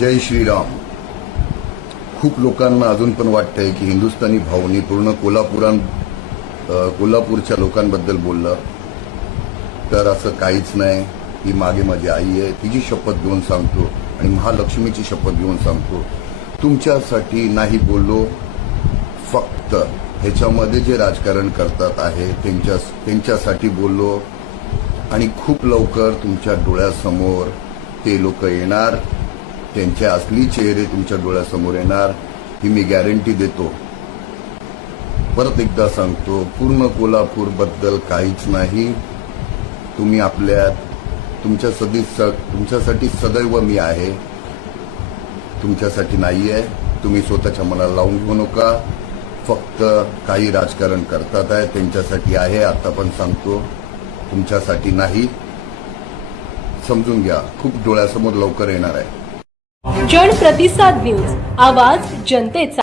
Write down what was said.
जय श्रीराम. खूप लोकांना अजून पण वाटतंय की हिंदुस्थानी भाऊनी पूर्ण कोल्हापूरच्या लोकांबद्दल बोललं, तर असं काहीच नाही. ही मागे माझी आई आहे, तिची शपथ घेऊन सांगतो आणि महालक्ष्मीची शपथ घेऊन सांगतो, तुमच्यासाठी नाही बोललो. फक्त ह्याच्यामध्ये जे राजकारण करतात आहे त्यांच्यासाठी बोललो आणि खूप लवकर तुमच्या डोळ्यासमोर ते लोक येणार, त्यांचे असली चेहरे तुमच्या डोळ्यासमोर येणार, ही मी गॅरंटी देतो. परत एकदा सांगतो, पूर्ण कोल्हापूर बद्दल काहीच नाही. तुम्ही तुमच्यासाठी सदैव मी आहे, तुमच्यासाठी नाही आहे. तुम्ही स्वतःच्या मनाला लावून घेऊ नका. फक्त काही राजकारण करतात आहे त्यांच्यासाठी आहे. आता पण सांगतो, तुमच्यासाठी नाही. समजून घ्या, खूप डोळ्यासमोर लवकर येणार आहे. जनप्रतिसाद न्यूज, आवाज जनतेचा.